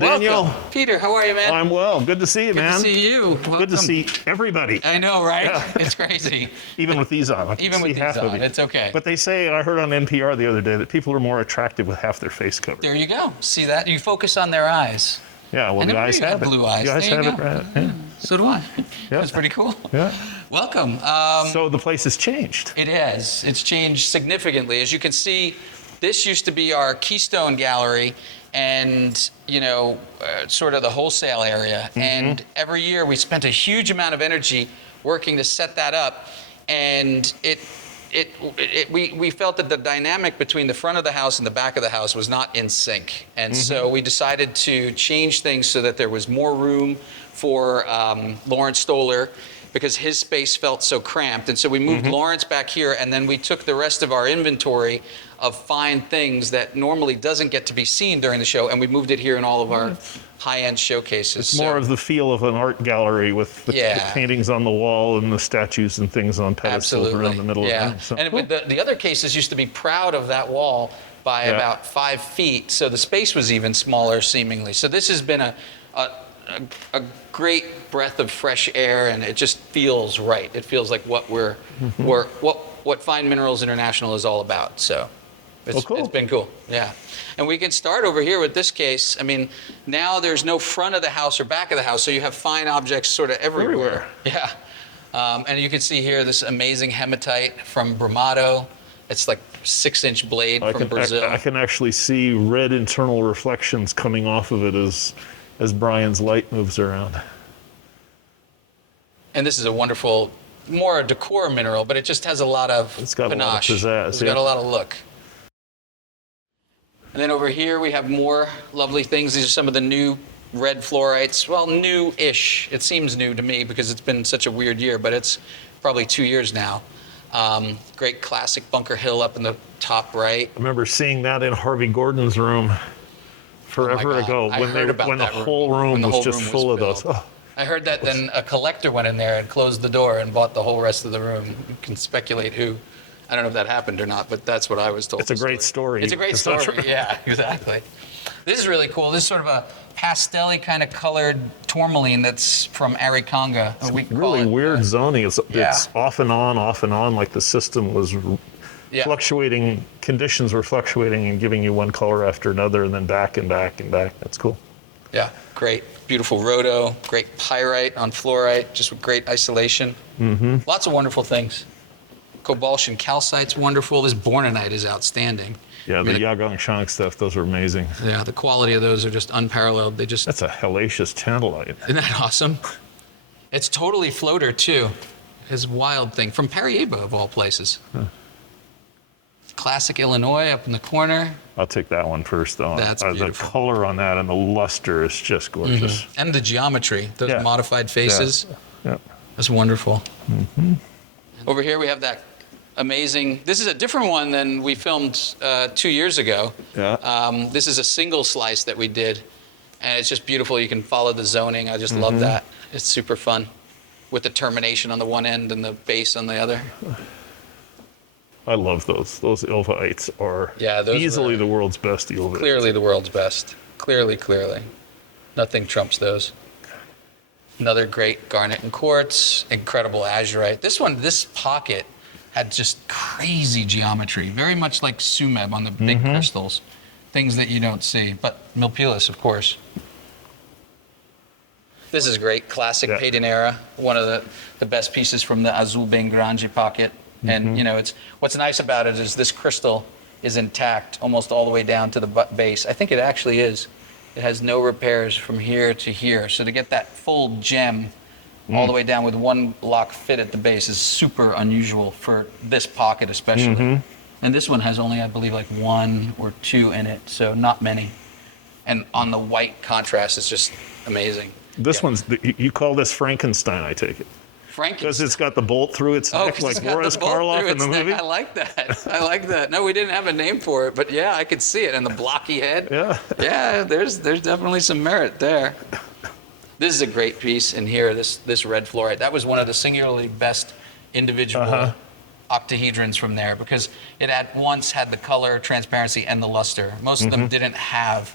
Hello, Daniel. Welcome. Peter, how are you, man? I'm well. Good to see you, man. Good to see you. Welcome. Good to see everybody. I know, right? Yeah. It's crazy. Even with these on. I can Even see with half these of on, you. it's okay. But they say, I heard on NPR the other day, that people are more attractive with half their face covered. There you go. See that? You focus on their eyes. Yeah, well, I the never eyes knew you have had it. blue eyes. The eyes There you have it, go. right? Yeah. So do I. Yeah. That's pretty cool. Yeah. Welcome. So the place has changed. It has. It's changed significantly. As you can see, this used to be our Keystone Gallery and, you know, sort of the wholesale area. Mm-hmm. And every year we spent a huge amount of energy working to set that up. And we felt that the dynamic between the front of the house and the back of the house was not in sync. And so we decided to change things so that there was more room for Lawrence Stoller, because his space felt so cramped. And so we moved Lawrence back here, and then we took the rest of our inventory of fine things that normally doesn't get to be seen during the show, and we moved it here in all of our high-end showcases. It's more of the feel of an art gallery with the paintings on the wall and the statues and things on pedestals around the middle of them. So, and the other cases used to be proud of that wall by about 5 feet, so the space was even smaller seemingly. So this has been a great breath of fresh air, and it just feels right. It feels like what what Fine Minerals International is all about. So it's been cool. Yeah. And we can start over here with this case. I mean, now there's no front of the house or back of the house, so you have fine objects sort of everywhere. Yeah. And you can see here this amazing hematite from Brumado. It's like 6-inch blade from Brazil. I can actually see red internal reflections coming off of it as Brian's light moves around. And this is a wonderful, more a decor mineral, but it just has a lot of It's got panache. a lot of pizzazz. It's got a lot of look. And then over here we have more lovely things. These are some of the new red fluorites. Well, new-ish. It seems new to me because it's been such a weird year, but it's probably 2 years now. Great classic Bunker Hill up in the top right. I remember seeing that in Harvey Gordon's room forever ago when the whole room was just full of those. Oh. I heard that then a collector went in there and closed the door and bought the whole rest of the room. You can speculate who. I don't know if that happened or not, but that's what I was told. It's a great story. It's a great story. Yeah, exactly. This is really cool. This is sort of a pastel-y kind of colored tourmaline that's from Arikonga. It's really weird zoning. It's off and on, like the system was fluctuating. Conditions were fluctuating and giving you one color after another, and then back and back and back. That's cool. Yeah, great. Beautiful rhodo, great pyrite on fluorite, just with great isolation. Lots of wonderful things. Cobalt calcite's wonderful. This bornonite is outstanding. Yeah, the Yagong Shang stuff, those are amazing. Yeah, the quality of those are just unparalleled. That's a hellacious tantalite. Isn't that awesome? It's totally floater too. His wild thing from Paraiba of all places. Huh. Classic Illinois up in the corner. I'll take that one first, though. That's beautiful. The color on that and the luster is just gorgeous. And the geometry, those modified faces. Yeah. That's wonderful. Over here we have that amazing, this is a different one than we filmed 2 years ago. Yeah. This is a single slice that we did, and it's just beautiful. You can follow the zoning. I just love that. It's super fun with the termination on the one end and the base on the other. I love those. Those Ilvites are those easily the world's best Ilvites. Clearly the world's best. Clearly. Nothing trumps those. Another great garnet and quartz, incredible azurite. This pocket had just crazy geometry, very much like Sumeb on the big crystals, things that you don't see, but Milpilus, of course. This is great, classic Pedinera, one of the best pieces from the Azul Bem Grande pocket. And you know, what's nice about it is this crystal is intact almost all the way down to the base. I think it actually is. It has no repairs from here to here. So to get that full gem all the way down with one lock fit at the base is super unusual for this pocket especially. And this one has only, I believe, like 1 or 2 in it, so not many. And on the white contrast, it's just amazing. This one's, you call this Frankenstein, I take it. Because it's got the bolt through its neck, like Boris Karloff in the movie. I like that. I like that. No, we didn't have a name for it, but yeah, I could see it. And the blocky head. Yeah, there's definitely some merit there. This is a great piece in here, this red fluorite. That was one of the singularly best individual octahedrons from there, because it once had the color, transparency, and the luster. Most of them didn't have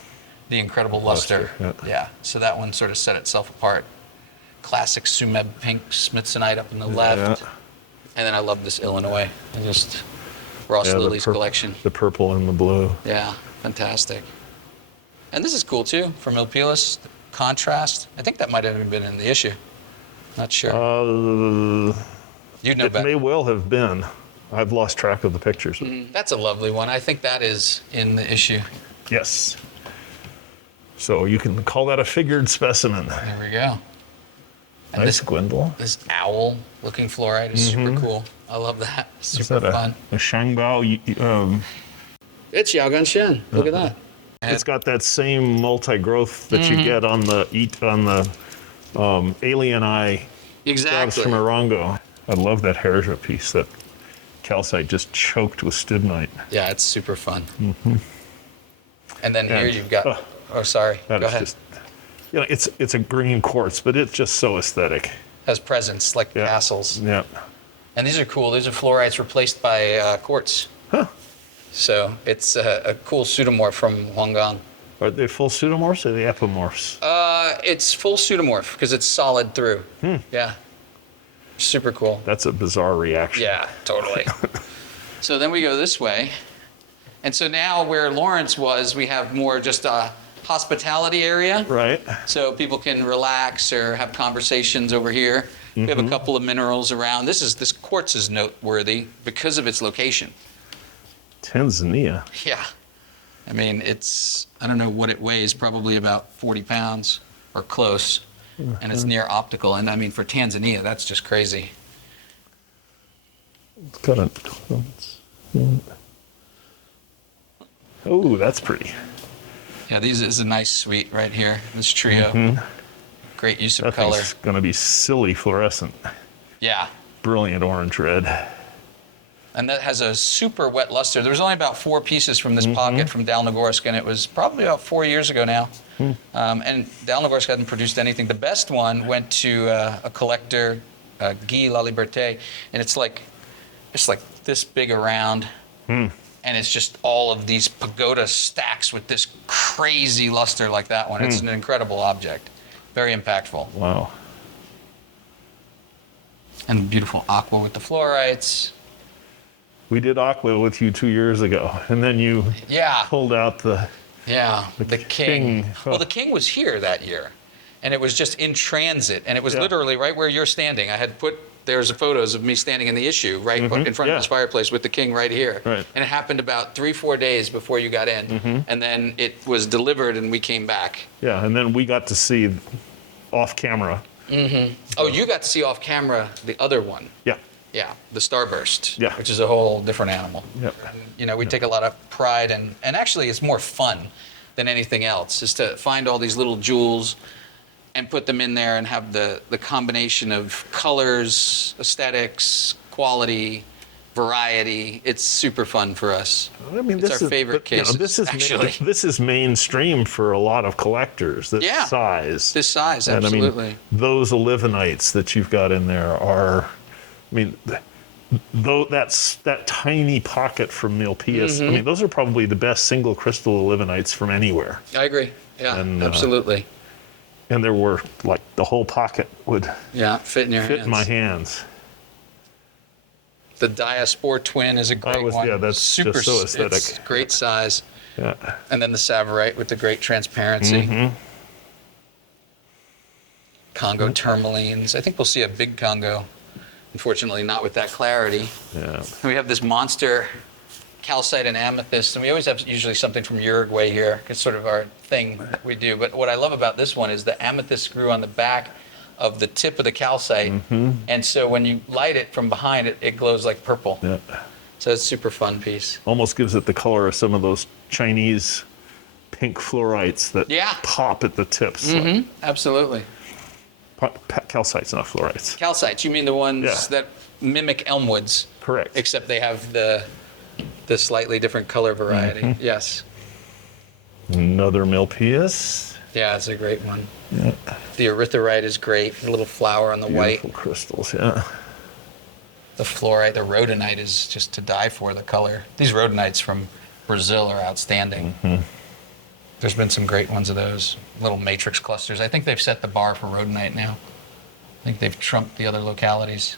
the incredible luster. Yeah. So that one sort of set itself apart. Classic Sumeb pink Smithsonite up in the left. And then I love this Illinois. Ross Lily's collection. The purple and the blue. Yeah, fantastic. And this is cool too, from Milpilus. Contrast. I think that might have even been in the issue. Not sure. You'd know better. It may well have been. I've lost track of the pictures. That's a lovely one. I think that is in the issue. Yes. So you can call that a figured specimen. There we go. And Nice Gwendol. This owl-looking fluorite is super cool. I love that. Super fun. A Shangbao? It's Yaogan Shen. Look at that. It's got that same multi-growth that you get on the Alien Eye jobs from Arango. I love that Herja piece that calcite just choked with stibnite. Yeah, it's super fun. And then here you've got. Oh, sorry. Go ahead. Just, it's a green quartz, but it's just so aesthetic. Has presence like castles. Yeah. And these are cool. These are fluorites replaced by quartz. Huh. So it's a cool pseudomorph from Huanggang. Are they full pseudomorphs or are they epimorphs? It's full pseudomorph because it's solid through. Yeah. Super cool. That's a bizarre reaction. Yeah, totally. So then we go this way. And so now where Lawrence was, we have more just a hospitality area. Right. So people can relax or have conversations over here. We have a couple of minerals around. This quartz is noteworthy because of its location. Tanzania. Yeah. I mean, I don't know what it weighs, probably about 40 pounds or close. And it's near optical. And I mean, for Tanzania, that's just crazy. It's got a. Oh, that's pretty. Yeah, this is a nice suite right here. This trio. Great use of color. It's going to be silly fluorescent. Yeah. Brilliant orange red. And that has a super wet luster. There was only about 4 pieces from this pocket from Dalnogorsk, and it was probably about 4 years ago now. And Dalnogorsk hadn't produced anything. The best one went to a collector, Guy La Liberté, and it's like this big around, and it's just all of these pagoda stacks with this crazy luster like that one. It's an incredible object, very impactful. Wow. And beautiful aqua with the fluorites. We did aqua with you 2 years ago, and then you pulled out the king. Well, the king was here that year, and it was just in transit, and it was literally right where you're standing. I had there's photos of me standing in the issue right in front of this fireplace with the king right here. Right. And it happened about 3-4 days before you got in, and then it was delivered, and we came back. Yeah, and then we got to see off camera. Oh, you got to see off camera the other one. Yeah. Yeah, the starburst, Yeah. which is a whole different animal. Yep. We take a lot of pride, and actually it's more fun than anything else, is to find all these little jewels and put them in there and have the combination of colors, aesthetics, quality, variety. It's super fun for us. I mean, it's our favorite case. This is mainstream for a lot of collectors. This size. This size, and absolutely. I mean, those olivinites that you've got in there are. I mean, though that tiny pocket from Milpilus, I mean, those are probably the best single crystal olivinites from anywhere. I agree. Yeah, and, absolutely. And there were, like, the whole pocket would fit in your hands. Fit in my hands. The Diaspore Twin is a great one. Yeah, that's super, just so aesthetic. It's great size. Yeah. And then the Savarite with the great transparency. Congo tourmalines. I think we'll see a big Congo. Unfortunately, not with that clarity. Yeah. We have this monster calcite and amethyst, and we always have usually something from Uruguay here. It's sort of our thing that we do. But what I love about this one is the amethyst grew on the back of the tip of the calcite, and so when you light it from behind, it glows like purple. Yeah. So it's a super fun piece. Almost gives it the color of some of those Chinese pink fluorites that pop at the tips. Absolutely. Calcites, not fluorites. Calcites, you mean the ones that mimic elmwoods? Correct. Except they have the slightly different color variety. Yes. Another Milpilus. Yeah, it's a great one. Yeah. The erythrite is great. A little flower on the white. Beautiful crystals, yeah. The fluorite, the rhodonite is just to die for, the color. These rhodonites from Brazil are outstanding. There's been some great ones of those little matrix clusters. I think they've set the bar for rhodonite now. I think they've trumped the other localities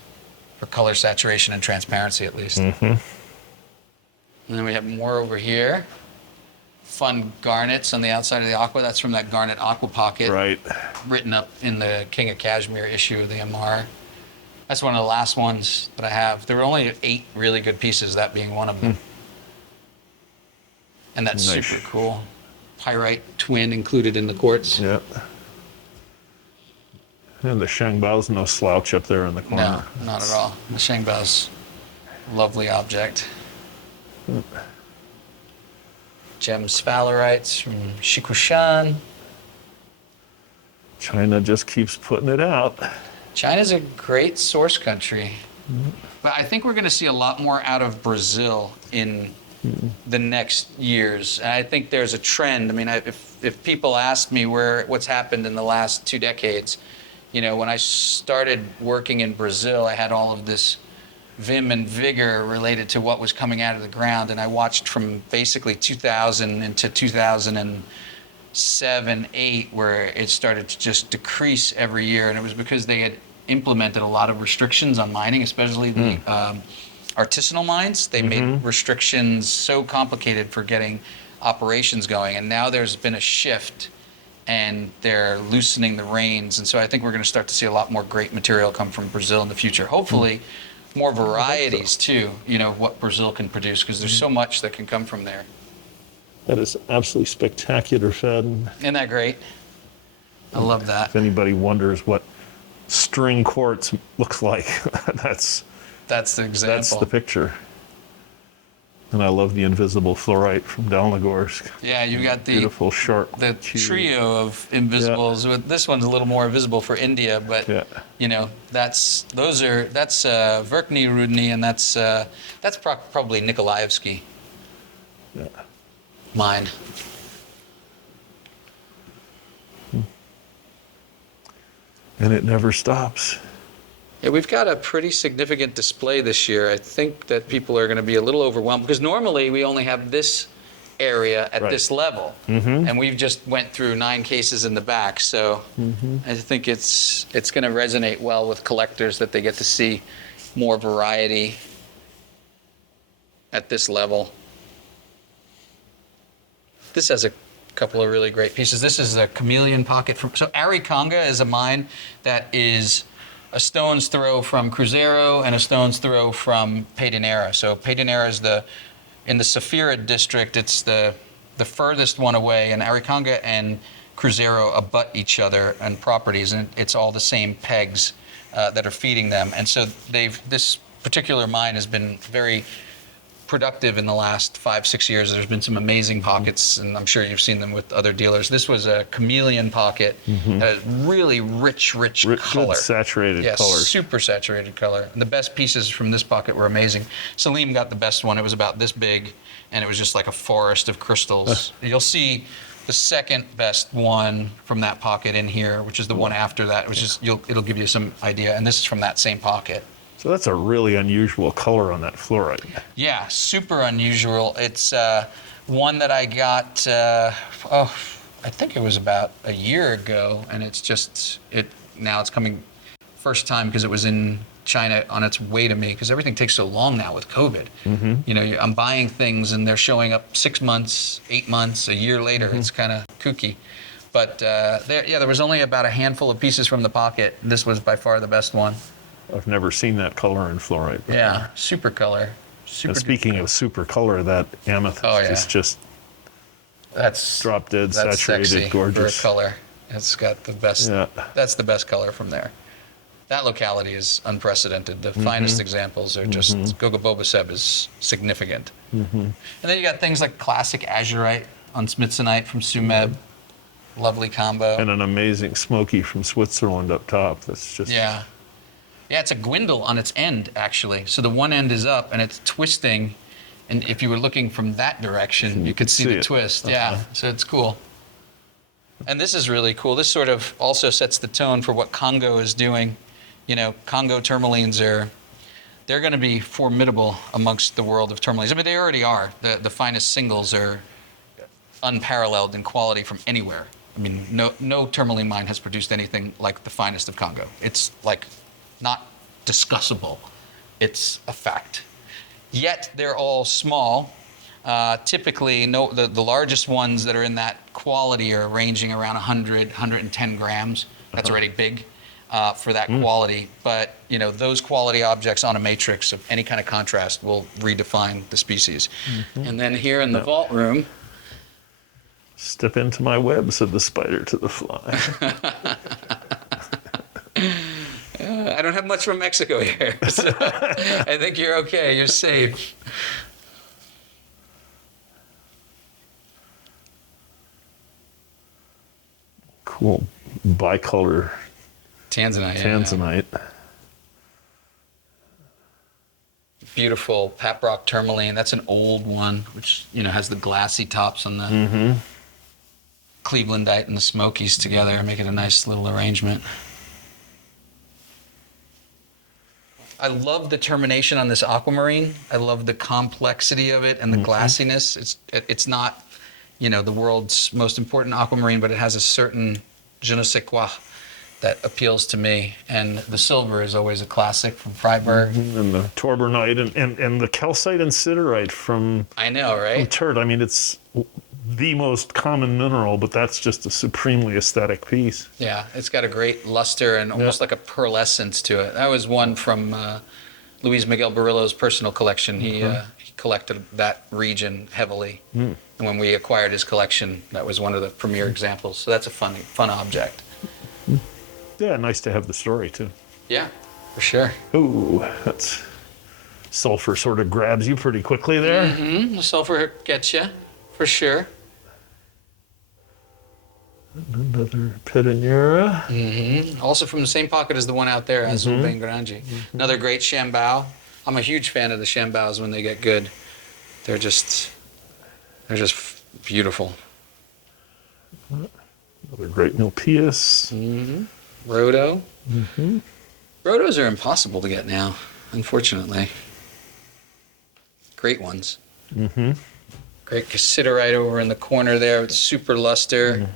for color saturation and transparency, at least. Mm-hmm. And then we have more over here. Fun garnets on the outside of the aqua. That's from that garnet aqua pocket. Right. Written up in the King of Kashmir issue of the MR. That's one of the last ones that I have. There were only 8 really good pieces, that being one of them. And that's Nice. super cool. Pyrite Twin included in the quartz. Yep. And the Shangbao's no slouch up there in the corner. No, not at all. The Shangbao's a lovely object. Gem sphalerites from Shikushan. China just keeps putting it out. China's a great source country. But I think we're going to see a lot more out of Brazil in the next years. And I think there's a trend. I mean, if people ask me what's happened in the last 2 decades, when I started working in Brazil, I had all of this vim and vigor related to what was coming out of the ground. And I watched from basically 2000 into 2007, 8, where it started to just decrease every year. And it was because they had implemented a lot of restrictions on mining, especially the artisanal mines. They made restrictions so complicated for getting operations going. And now there's been a shift and they're loosening the reins. And so I think we're going to start to see a lot more great material come from Brazil in the future. Hopefully more varieties too, what Brazil can produce, because there's so much that can come from there. That is absolutely spectacular, Fed. Isn't that great? I love that. If anybody wonders what string quartz looks like, that's the example. That's the picture. And I love the invisible fluorite from Dalnogorsk. Yeah, you got the beautiful sharp the cube. trio of invisibles. Yeah. This one's a little more visible for India, but that's Verkhney Rudny, and that's probably Nikolaevsky. Yeah. Mine. And it never stops. Yeah, we've got a pretty significant display this year. I think that people are going to be a little overwhelmed because normally we only have this area at this level, and we've just went through 9 cases in the back. So I think it's going to resonate well with collectors that they get to see more variety at this level. This has a couple of really great pieces. This is a chameleon pocket so Arikonga is a mine that is a stone's throw from Cruzeiro and a stone's throw from Pedinheira. So Pedinheira is in the Safira district, it's the furthest one away, and Arikonga and Cruzeiro abut each other and properties, and it's all the same pegs that are feeding them. And so this particular mine has been very productive in the last 5-6 years. There's been some amazing pockets, and I'm sure you've seen them with other dealers. This was a chameleon pocket that has really rich color. Good saturated color. Super saturated color. And the best pieces from this pocket were amazing. Salim got the best one. It was about this big, and it was just like a forest of crystals. You'll see the second best one from that pocket in here, which is the one after that, which is it'll give you some idea. And this is from that same pocket. So that's a really unusual color on that fluorite. Yeah, super unusual. It's one that I got, I think it was about a year ago, and now it's coming first time because it was in China on its way to me, because everything takes so long now with COVID. I'm buying things and they're showing up 6 months, 8 months, a year later. It's kind of kooky. But there was only about a handful of pieces from the pocket. This was by far the best one. I've never seen that color in fluorite before. Yeah, super color. And speaking of super color, that amethyst is just drop dead, saturated, sexy gorgeous. For a color. It's got the best. Yeah. That's the best color from there. That locality is unprecedented. The finest examples are just Gogoboba Seb is significant. And then you got things like classic azurite on smithsonite from Sumeb. Lovely combo. And an amazing smoky from Switzerland up top. That's just Yeah, it's a gwindle on its end, actually. So the one end is up, and it's twisting. And if you were looking from that direction, you could see the twist. Yeah, so it's cool. And this is really cool. This sort of also sets the tone for what Congo is doing. Congo tourmalines they're going to be formidable amongst the world of tourmalines. I mean, they already are. The finest singles are unparalleled in quality from anywhere. I mean, no tourmaline mine has produced anything like the finest of Congo. It's like not discussable. It's a fact. Yet they're all small. Typically, the largest ones that are in that quality are ranging around 100, 110 grams. That's already big for that quality. But those quality objects on a matrix of any kind of contrast will redefine the species. And then here in the vault room. Step into my web, said the spider to the fly. I don't have much from Mexico here, so I think you're okay. You're safe. Cool bicolor Tanzanite. Beautiful Paprock tourmaline. That's an old one, which has the glassy tops on the Clevelandite and the Smokies together, make it a nice little arrangement. I love the termination on this aquamarine. I love the complexity of it and the glassiness. It's not, the world's most important aquamarine, but it has a certain je ne sais quoi that appeals to me. And the silver is always a classic from Freiberg. And the Tourmaline and the calcite and siderite from I know, right? From Turt. I mean, it's the most common mineral, but that's just a supremely aesthetic piece. Yeah, it's got a great luster and almost like a pearlescence to it. That was one from Luis Miguel Barillo's personal collection. He collected that region heavily. And when we acquired his collection, that was one of the premier examples. So that's a fun object. Yeah, nice to have the story, too. Yeah, for sure. Ooh, that's sulfur sort of grabs you pretty quickly there. The sulfur gets you, for sure. Another Pyromorphite. Also from the same pocket as the one out there, Azul Bem Grande. Another great Chambao. I'm a huge fan of the Chambaos when they get good. They're just beautiful. Another great Milpias. Rhodo. Rhodos are impossible to get now, unfortunately. Great ones. Great cassiterite over in the corner there with super luster.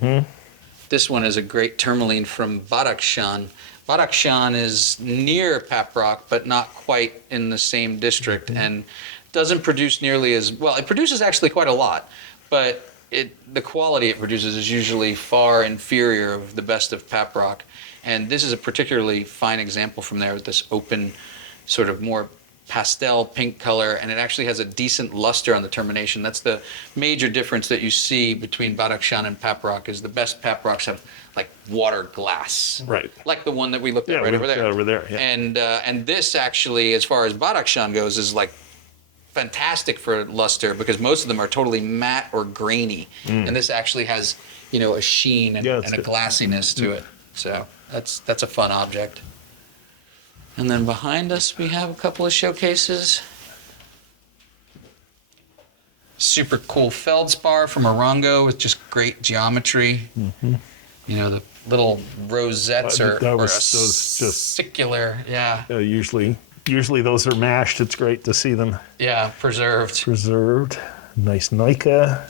This one is a great tourmaline from Badakhshan. Badakhshan is near Paprock, but not quite in the same district, and doesn't produce nearly as well. It produces actually quite a lot, but the quality it produces is usually far inferior of the best of Paprock. And this is a particularly fine example from there with this open, sort of more pastel pink color, and it actually has a decent luster on the termination. That's the major difference that you see between Badakhshan and Paprock, is the best Paprocks have like water glass. Right. Like the one that we looked at right over there. Yeah, over there, yeah. And this actually, as far as Badakhshan goes, is like fantastic for luster because most of them are totally matte or grainy. And this actually has, a sheen and a glassiness to it. So that's a fun object. And then behind us, we have a couple of showcases. Super cool feldspar from Orongo with just great geometry. The little rosettes are circular. Yeah. Usually those are mashed. It's great to see them. Yeah, preserved. Nice Nika.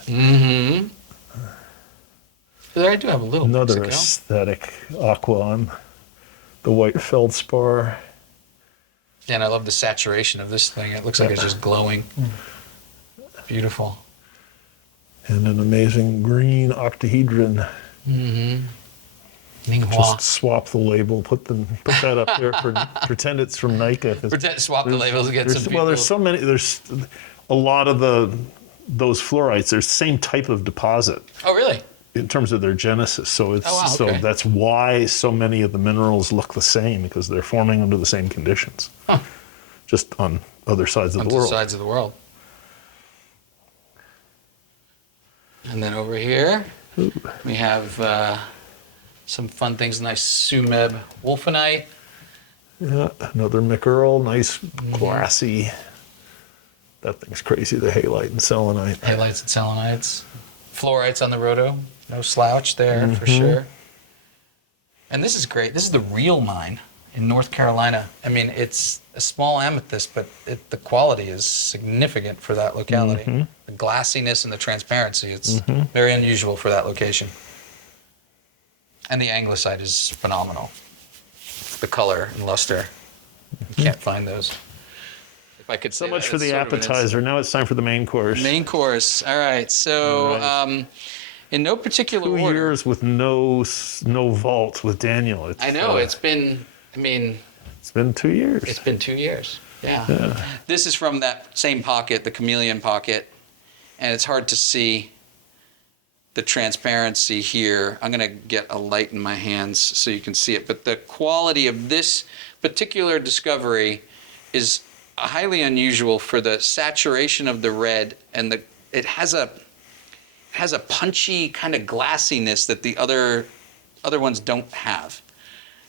There I do have a little Another Mexico. aesthetic aqua on the white feldspar. And I love the saturation of this thing. It looks like it's just glowing. Beautiful. And an amazing green octahedron. Just swap the label, put that up there, pretend it's from Nika. Swap the labels and get some people. Well, there's a lot of those fluorites. They're the same type of deposit. Oh, really? In terms of their genesis, so that's why so many of the minerals look the same, because they're forming under the same conditions, just on other sides of the world. Sides of the world. And then over here, we have some fun things. Nice Sumeb wolfenite. Yeah, another McEarl, nice glassy. That thing's crazy. The halite and selenite. Halites and selenites. Fluorites on the Rhodo. No slouch there for sure. And this is great. This is the real mine. in North Carolina. I mean, it's a small amethyst, but the quality is significant for that locality. Mm-hmm. The glassiness and the transparency, it's very unusual for that location. And the Anglicite is phenomenal. The color and luster. You can't find those. If I could So say much that, for it's the sort of an appetizer. Now it's time for the main course. main course. All right. So, All right. in no particular 2 order. years with no vault with Daniel. I know, it's been, I mean, it's been 2 years. it's been 2 years. Yeah. This is from that same pocket, the chameleon pocket, and it's hard to see the transparency here. I'm going to get a light in my hands so you can see it, but the quality of this particular discovery is highly unusual for the saturation of the red, and it has a punchy kind of glassiness that the other ones don't have.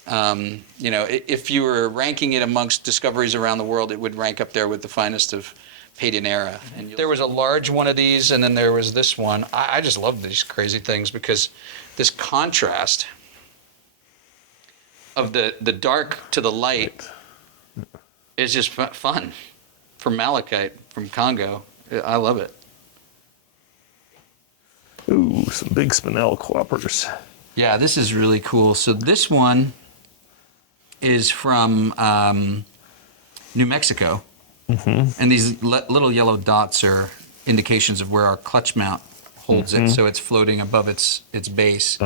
You know, if you were ranking it amongst discoveries around the world, it would rank up there with the finest of Patinera. And there was a large one of these, and then there was this one. I just love these crazy things because this contrast of the dark to the light is just fun. From Malachite, from Congo. I love it. Ooh, some big spinel cloppers. Yeah, this is really cool. So this one is from New Mexico. Mm-hmm. And these little yellow dots are indications of where our clutch mount holds it, so it's floating above its base.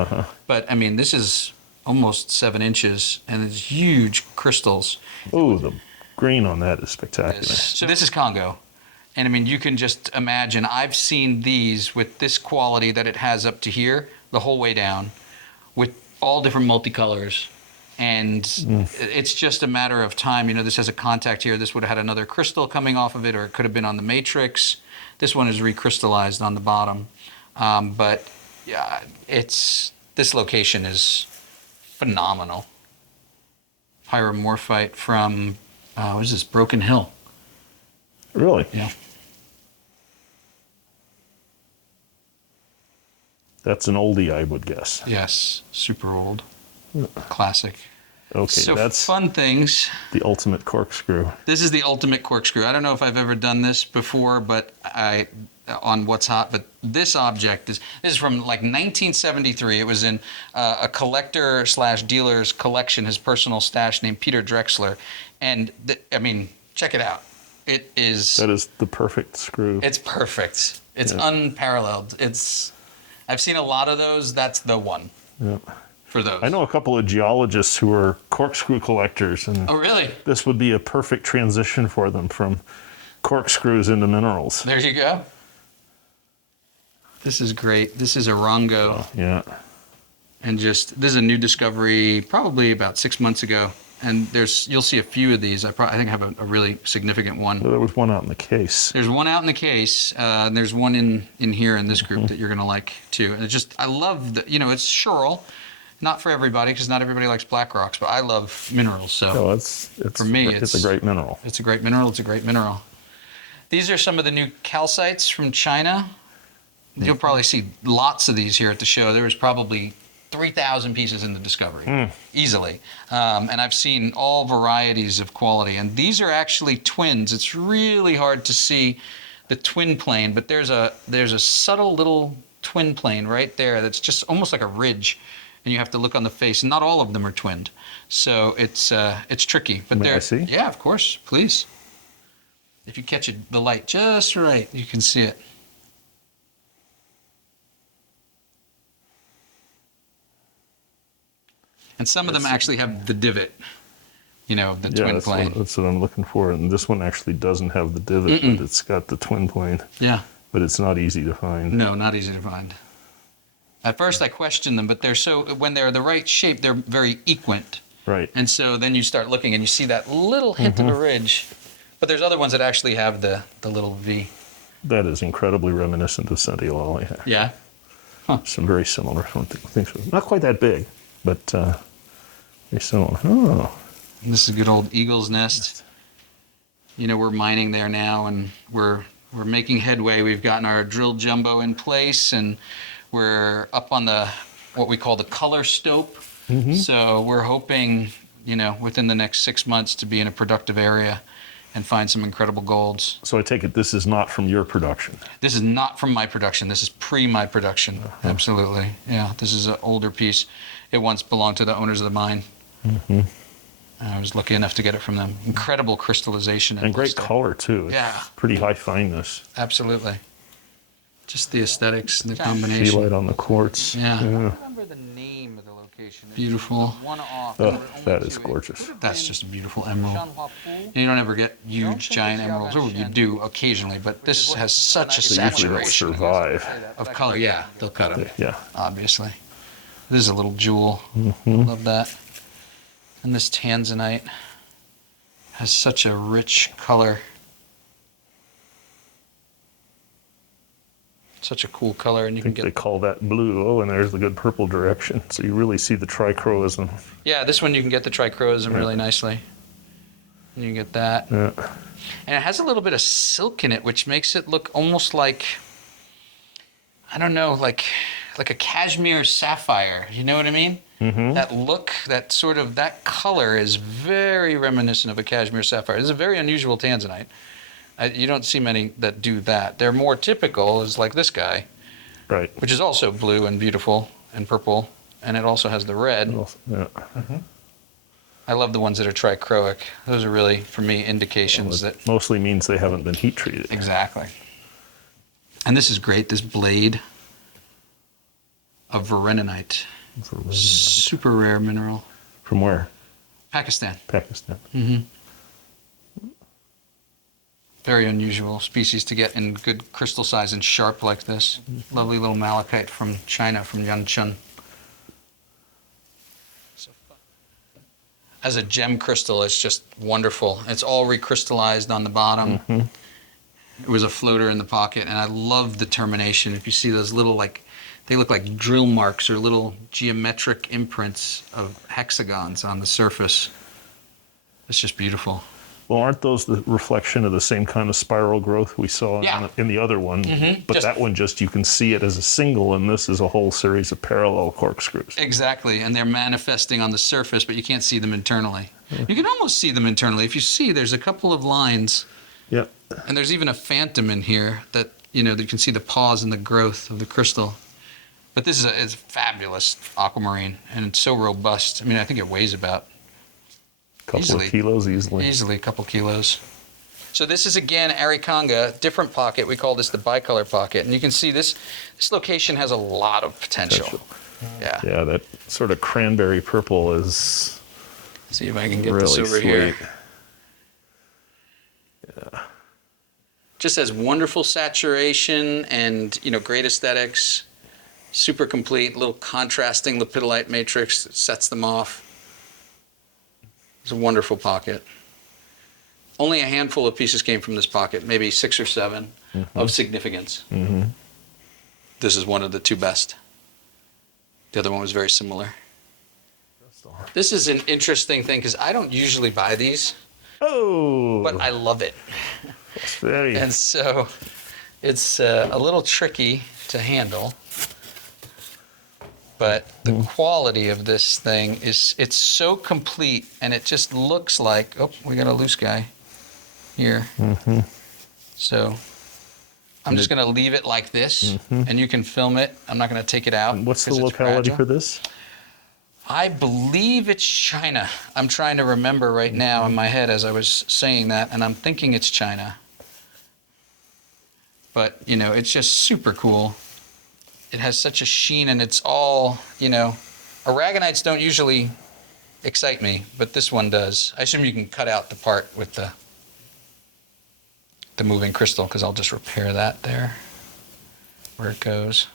But I mean, this is almost 7 inches, and it's huge crystals. Ooh, the green on that is spectacular. So this is Congo. And I mean, you can just imagine, I've seen these with this quality that it has up to here, the whole way down, with all different multicolors. And it's just a matter of time. You know, this has a contact here. This would have had another crystal coming off of it, or it could have been on the matrix. This one is recrystallized on the bottom. But yeah, this location is phenomenal. Pyromorphite from, what is this, Broken Hill. Really? Yeah. That's an oldie, I would guess. Yes, super old. Classic. Okay, So that's fun things. the ultimate corkscrew. This is the ultimate corkscrew. I don't know if I've ever done this before, but on What's Hot, but this object this is from like 1973. It was in a collector / dealer's collection, his personal stash, named Peter Drexler. And I mean, check it out. It is. That is the perfect screw. It's perfect. It's unparalleled. I've seen a lot of those. That's the one. Yeah. For those. I know a couple of geologists who are corkscrew collectors, and Oh, really? this would be a perfect transition for them from corkscrews into minerals. There you go. This is great. This is a Rongo. Yeah. And this is a new discovery probably about 6 months ago. And you'll see a few of these. I think I have a really significant one. There was one out in the case. There's one out in the case, and there's one in here in this group that you're going to like too. And I love it's Schurl. Not for everybody, because not everybody likes black rocks, but I love minerals. So No, it's for me, it's a great mineral. It's a great mineral. It's a great mineral. These are some of the new calcites from China. You'll probably see lots of these here at the show. There was probably 3,000 pieces in the discovery, easily. And I've seen all varieties of quality. And these are actually twins. It's really hard to see the twin plane, but there's a subtle little twin plane right there that's just almost like a ridge. And you have to look on the face. And not all of them are twinned. So it's tricky. But May I see? Yeah, of course. Please. If you catch the light just right, you can see it. And some of them actually have the divot, the twin plane. That's what I'm looking for. And this one actually doesn't have the divot, but it's got the twin plane. Yeah. But it's not easy to find. No, not easy to find. At first I questioned them, but when they're the right shape, they're very equant. Right. And so then you start looking and you see that little hint of a ridge. But there's other ones that actually have the little V. That is incredibly reminiscent of Sentiolali. Yeah. Some very similar things. Not quite that big, but very similar. Oh. And this is a good old eagle's nest. We're mining there now, and we're making headway. We've gotten our drill jumbo in place, and we're up on what we call the color stope. So we're hoping, within the next 6 months to be in a productive area and find some incredible golds. So I take it this is not from your production. This is not from my production. This is pre my production. Absolutely. Yeah, this is an older piece. It once belonged to the owners of the mine. I was lucky enough to get it from them. Incredible crystallization. And great color, too. It's pretty high fineness. Absolutely. Just the aesthetics, the combination. Light on the quartz. Yeah. I don't remember the name of the location. Beautiful. Oh, that is gorgeous. That's just a beautiful emerald. You don't ever get huge, giant emeralds, or you do occasionally, but this has such a Usually they'll saturation survive. of color. Yeah, they'll cut them. Yeah. Obviously. This is a little jewel. Love that. And this tanzanite has such a rich color. Such a cool color, and you can get. They call that blue. Oh, and there's the good purple direction. So you really see the trichroism. Yeah, this one you can get the trichroism really nicely. And you get that. Yeah. And it has a little bit of silk in it, which makes it look almost like, I don't know, like a cashmere sapphire. You know what I mean? That look, that color is very reminiscent of a cashmere sapphire. It's a very unusual tanzanite. You don't see many that do that. They're more typical, is like this guy, Right. which is also blue and beautiful and purple, and it also has the red. Yeah. I love the ones that are trichroic. Those are really, for me, indications that. Mostly means they haven't been heat treated. Exactly. And this is great, this blade of varenonite. Super rare mineral. From where? Pakistan. Pakistan. Very unusual species to get in good crystal size and sharp like this. Lovely little malachite from China, from Yanchun. As a gem crystal, it's just wonderful. It's all recrystallized on the bottom. It was a floater in the pocket, and I love the termination. If you see those little, they look like drill marks or little geometric imprints of hexagons on the surface. It's just beautiful. Well, aren't those the reflection of the same kind of spiral growth we saw in the other one? But that one you can see it as a single, and this is a whole series of parallel corkscrews. Exactly, and they're manifesting on the surface, but you can't see them internally. You can almost see them internally. If you see, there's a couple of lines. Yep. And there's even a phantom in here that, that you can see the pause and the growth of the crystal. But this is a fabulous aquamarine, and it's so robust. I mean, I think it weighs about Couple of kilos easily. Easily a couple kilos. So this is, again, Arikanga, different pocket. We call this the bicolor pocket. And you can see this location has a lot of potential. Yeah. Yeah, that sort of cranberry purple is see if I can get really this over sweet. here. Yeah. Just has wonderful saturation and, great aesthetics. Super complete, little contrasting lepidolite matrix that sets them off. It's a wonderful pocket. Only a handful of pieces came from this pocket, maybe 6 or 7 of significance. This is one of the 2 best. The other one was very similar. This is an interesting thing because I don't usually buy these. Oh! But I love it. It's very... And so it's a little tricky to handle. But the quality of this thing it's so complete, and it just looks like, oh, we got a loose guy here. So I'm just going to leave it like this, and you can film it. I'm not going to take it out. And what's the locality for this? I believe it's China. I'm trying to remember right now in my head as I was saying that, and I'm thinking it's China. But, it's just super cool. It has such a sheen, and it's all, aragonites don't usually excite me, but this one does. I assume you can cut out the part with the moving crystal, because I'll just repair that there, where it goes.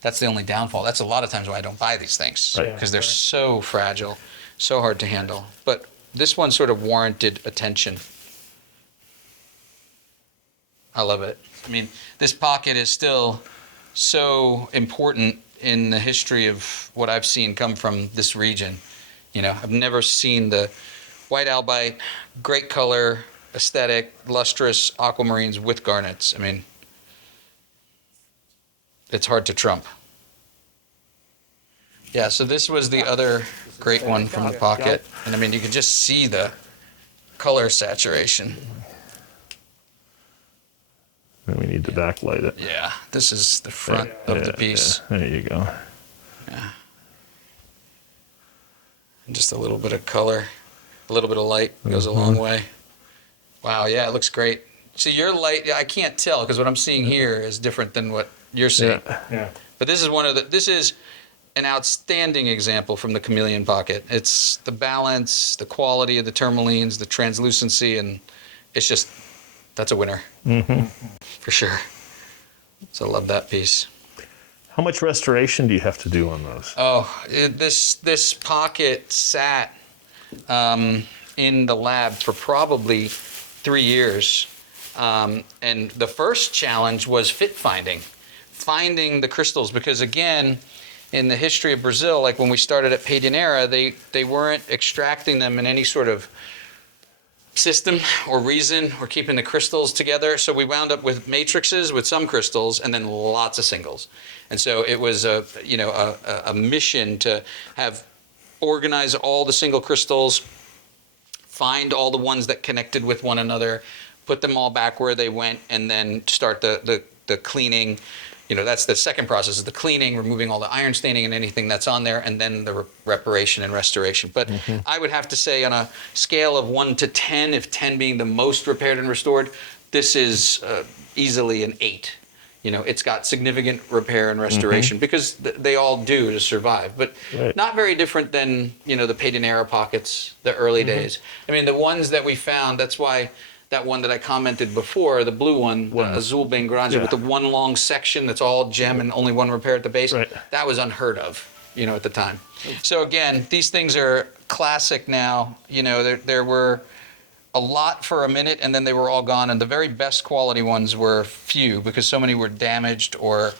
That's the only downfall. That's a lot of times why I don't buy these things, because they're so fragile, so hard to handle. But this one sort of warranted attention. I love it. I mean, this pocket is still so important in the history of what I've seen come from this region. I've never seen the white albite, great color, aesthetic, lustrous aquamarines with garnets. I mean, it's hard to trump. Yeah, so this was the other Great one from the pocket. And I mean, you can just see the color saturation. And we need to backlight it. Yeah, this is the front of the piece. Yeah. There you go. Yeah. And just a little bit of color, a little bit of light goes a long way. Wow, yeah, it looks great. See, your light, I can't tell because what I'm seeing here is different than what you're seeing. Yeah. But this is an outstanding example from the chameleon pocket. It's the balance, the quality of the tourmalines, the translucency, and it's just, that's a winner. For sure. So I love that piece. How much restoration do you have to do on those? Oh, this pocket sat in the lab for probably 3 years. And the first challenge was finding the crystals, because again, in the history of Brazil, like when we started at Pyromorphite, they weren't extracting them in any sort of system or reason or keeping the crystals together. So we wound up with matrices with some crystals and then lots of singles. And so it was a mission to organize all the single crystals, find all the ones that connected with one another, put them all back where they went, and then start the cleaning. That's the second process, is the cleaning, removing all the iron staining and anything that's on there, and then the reparation and restoration. But I would have to say, on a scale of 1 to 10, if 10 being the most repaired and restored, this is easily an 8. It's got significant repair and restoration because they all do to survive, but not very different than, the Pyromorphite pockets, the early days. I mean, the ones that we found, that's why that one that I commented before, the blue one, Azul Bem Grande, with the one long section that's all gem and only one repair at the base, that was unheard of, at the time. So again, these things are classic now. There were a lot for a minute, and then they were all gone, and the very best quality ones were few because so many were damaged or,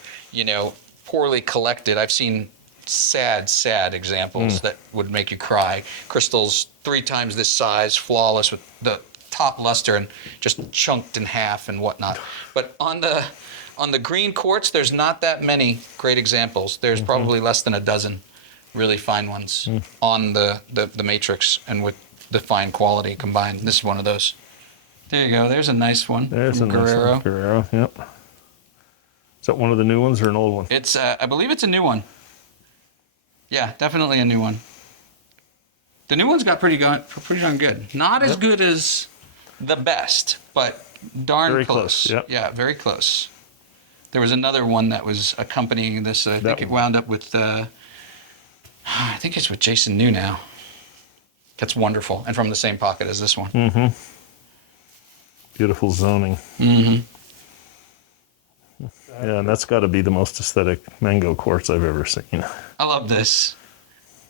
poorly collected. I've seen sad examples that would make you cry. Crystals 3 times this size, flawless, with the top luster and just chunked in half and whatnot. But on the green quartz, there's not that many great examples. There's probably less than a dozen really fine ones on the matrix and with the fine quality combined. This is one of those. There you go. There's a nice one. There's a Guerrero. nice one. Guerrero, yep. Is that one of the new ones or an old one? It's I believe it's a new one. Yeah, definitely a new one. The new one's got pretty darn good. Not as good as the best, but darn very close. Yep. Yeah, very close. There was another one that was accompanying this. I think it wound up with, I think it's with Jason New now. That's wonderful, and from the same pocket as this one. Beautiful zoning. Yeah, and that's got to be the most aesthetic mango quartz I've ever seen. I love this.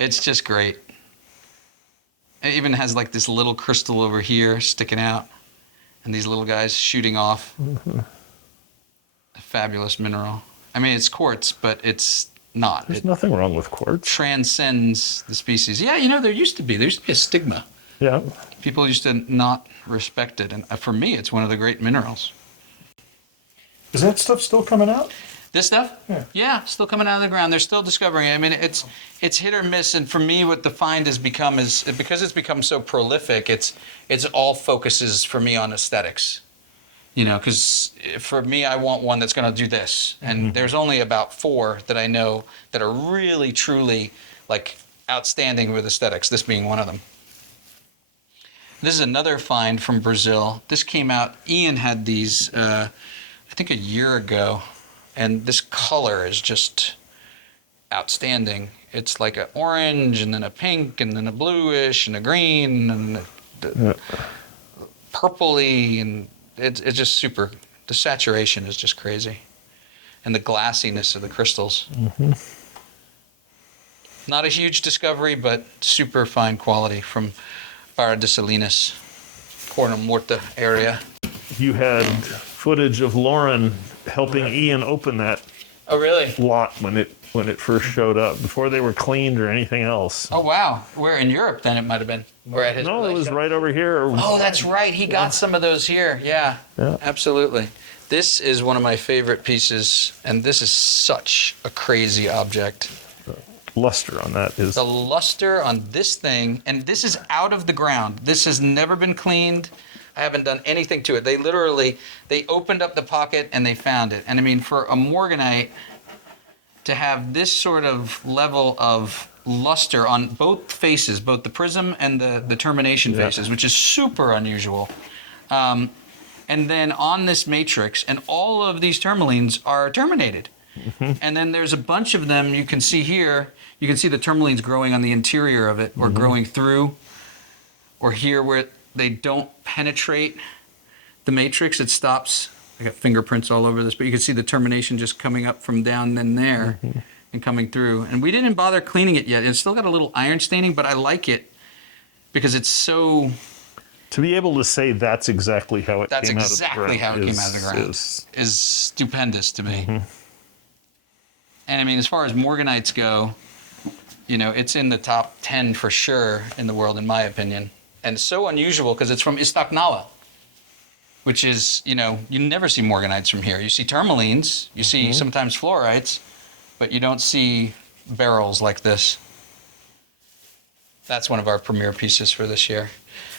It's just great. It even has like this little crystal over here sticking out, and these little guys shooting off. A fabulous mineral. I mean, it's quartz, but it's not. There's nothing wrong with quartz. Transcends the species. Yeah, there used to be a stigma. Yeah. People used to not respect it, and for me, it's one of the great minerals. Is that stuff still coming out? This stuff? Yeah, still coming out of the ground. They're still discovering it. I mean, it's hit or miss, and for me, what the find has become is, because it's become so prolific, it's all focuses for me on aesthetics. Because for me, I want one that's going to do this, and there's only about 4 that I know that are really, truly, like, outstanding with aesthetics, this being one of them. This is another find from Brazil. This came out, Ian had these, I think a year ago. And this color is just outstanding. It's like an orange, and then a pink, and then a bluish, and a green, and a purpley, and it's just super. The saturation is just crazy. And the glassiness of the crystals. Not a huge discovery, but super fine quality from Barra de Salinas, Corona Morta area. You had footage of Lauren helping Ian open that lot when it first showed up, before they were cleaned or anything else. Oh, wow. Where in Europe, then, it might have been? Or at his No, place? it was right over here. Oh, that's right. He got some of those here. Yeah, absolutely. This is one of my favorite pieces, and this is such a crazy object. luster on that is. The luster on this thing, and this is out of the ground. This has never been cleaned. I haven't done anything to it. They literally, they opened up the pocket and they found it. And I mean, for a morganite to have this sort of level of luster on both faces, both the prism and the termination faces, which is super unusual. And then on this matrix, and all of these tourmalines are terminated. And then there's a bunch of them you can see here. You can see the tourmalines growing on the interior of it, or growing through, or here where they don't penetrate the matrix. It stops. I got fingerprints all over this, but you can see the termination just coming up from down then there and coming through. And we didn't bother cleaning it yet. It's still got a little iron staining, but I like it because it's so... To be able to say that's exactly how it came out of the ground. That's exactly how it came out of the ground. Is stupendous to me. And I mean, as far as morganites go, you know, it's in the top 10 for sure in the world, in my opinion. And it's so unusual because it's from Istoknawa, which is, you know, you never see morganites from here. You see tourmalines, you see sometimes fluorites, but you don't see barrels like this. That's one of our premier pieces for this year.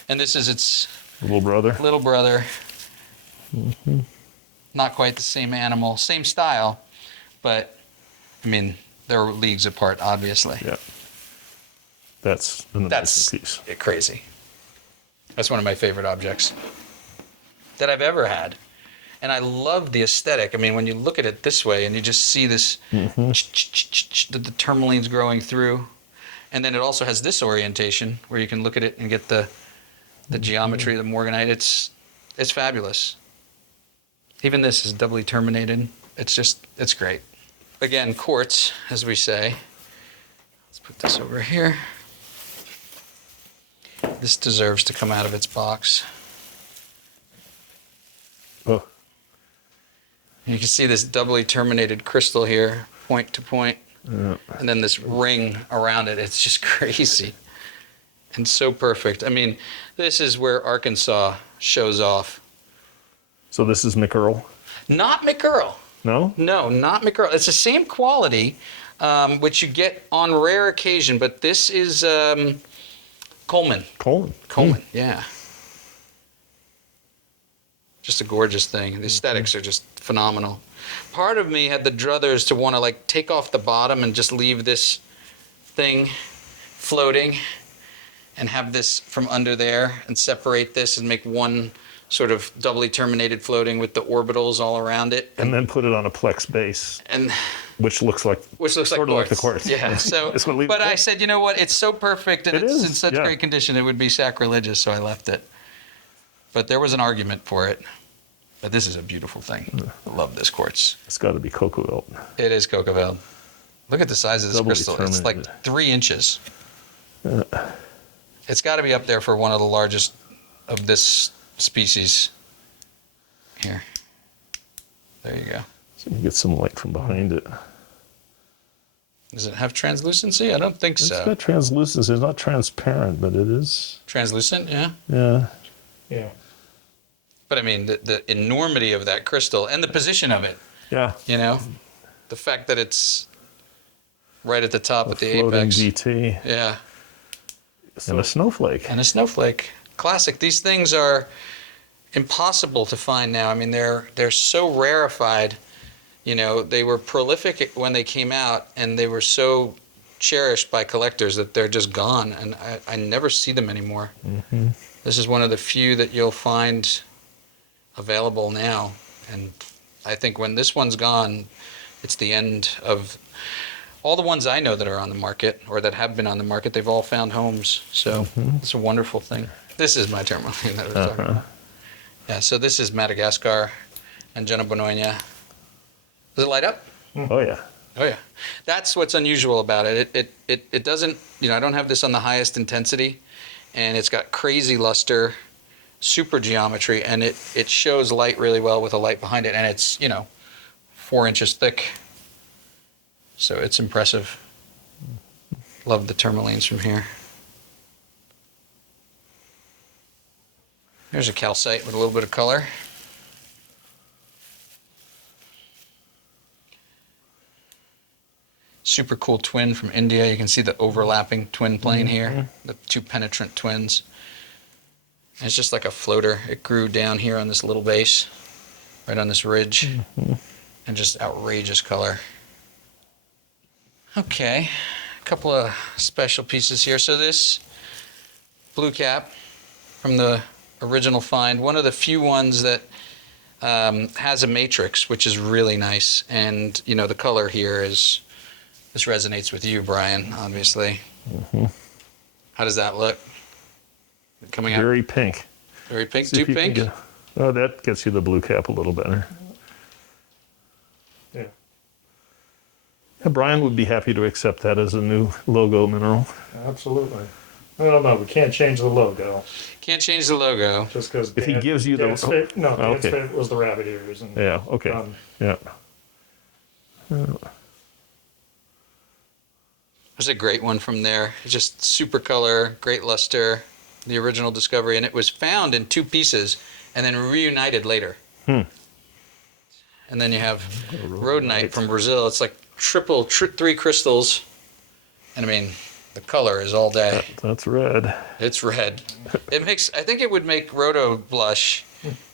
And this is its little brother. Little brother. Not quite the same animal, same style, but I mean, they're leagues apart, obviously. Yeah. That's an amazing piece. Crazy. That's one of my favorite objects that I've ever had. And I love the aesthetic. I mean, when you look at it this way and you just see this, the tourmalines growing through. And then it also has this orientation where you can look at it and get the geometry of the morganite. It's fabulous. Even this is doubly terminated. It's great. Again, quartz, as we say. Let's put this over here. This deserves to come out of its box. Oh. You can see this doubly terminated crystal here, point to point. Yeah. And then this ring around it. It's just crazy. And so perfect. I mean, this is where Arkansas shows off. So this is McEarl? Not McEarl. No? No, not McEarl. It's the same quality, which you get on rare occasion, but this is Coleman. Coleman, yeah. Just a gorgeous thing. The aesthetics are just phenomenal. Part of me had the druthers to want to like take off the bottom and just leave this thing floating and have this from under there and separate this and make one sort of doubly terminated floating with the orbitals all around it. And then put it on a plex base, which looks like sort of like the quartz. Yeah. So, but I said, you know what? It's so perfect and it's in such great condition. It would be sacrilegious, so I left it. But there was an argument for it. But this is a beautiful thing. I love this quartz. It's got to be Cocovelt. It is Cocovelt. Look at the size of this crystal. It's like 3 inches. It's got to be up there for one of the largest of this species. Here. There you go. So you get some light from behind it. Does it have translucency? I don't think so. It's got translucency. It's not transparent, but it is. Translucent, yeah? Yeah. Yeah. But I mean, the enormity of that crystal and the position of it. Yeah. You know? The fact that it's right at the top at the floating apex. DT. Yeah. And a snowflake. And a snowflake. Classic. These things are impossible to find now. I mean, they're so rarefied. You know, they were prolific when they came out, and they were so cherished by collectors that they're just gone, and I never see them anymore. Mm-hmm. This is one of the few that you'll find available now, and I think when this one's gone, it's the end of all the ones I know that are on the market or that have been on the market. They've all found homes, so it's a wonderful thing. This is my tourmaline that I'm talking about. Yeah, so this is Madagascar and Bonoina. Does it light up? Oh yeah. Oh yeah. That's what's unusual about it. It doesn't, you know, I don't have this on the highest intensity, and it's got crazy luster, super geometry, and it shows light really well with a light behind it, and it's, you know, 4 inches thick. So it's impressive. Love the tourmalines from here. There's a calcite with a little bit of color. super cool twin from India. You can see the overlapping twin plane here, the two penetrant twins. And it's just like a floater. It grew down here on this little base, right on this ridge, and just outrageous color. Okay, a couple of special pieces here. So this blue cap from the original find, one of the few ones that has a matrix, which is really nice. And, you know, the color here is, this resonates with you, Brian, obviously. How does that look? Coming out? Very pink. Very pink? Too pink? Oh, that gets you the blue cap a little better. Yeah. Brian would be happy to accept that as a new logo mineral. Absolutely. I don't know. We can't change the logo. Can't change the logo. Just because If he gives you Dan's the... Dan's favorite was the rabbit ears. And, Yeah, okay. Yeah. There's a great one from there. Just super color, great luster, the original discovery. And it was found in two pieces and then reunited later. And then you have rhodonite from Brazil. It's like three crystals. And I mean, the color is all day. That's red. It's red. It makes, I think it would make rhodo blush.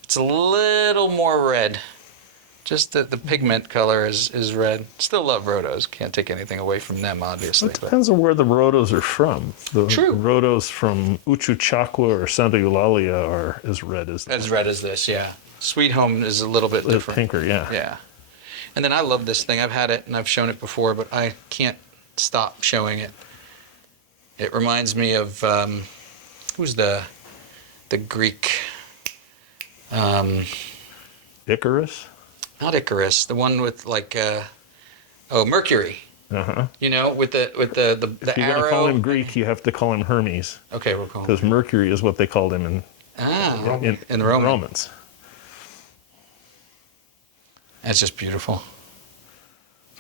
It's a little more red. Just that the pigment color is red. Still love rhodos. Can't take anything away from them, obviously. It depends on where the rhodos are from. The True. rhodos from Uchuchakwa or Santa Eulalia are as red as As red as this, yeah. Sweet Home is a little bit the different. pinker, yeah. Yeah. And then I love this thing. I've had it and I've shown it before, but I can't stop showing it. It reminds me of who's the Greek? Icarus? Not Icarus. The one with like Mercury. You know, with the If you're arrow. going to call him Greek, you have to call him Hermes. Okay, we'll call him. Because Mercury is what they called him in In the Roman. Romans. That's just beautiful.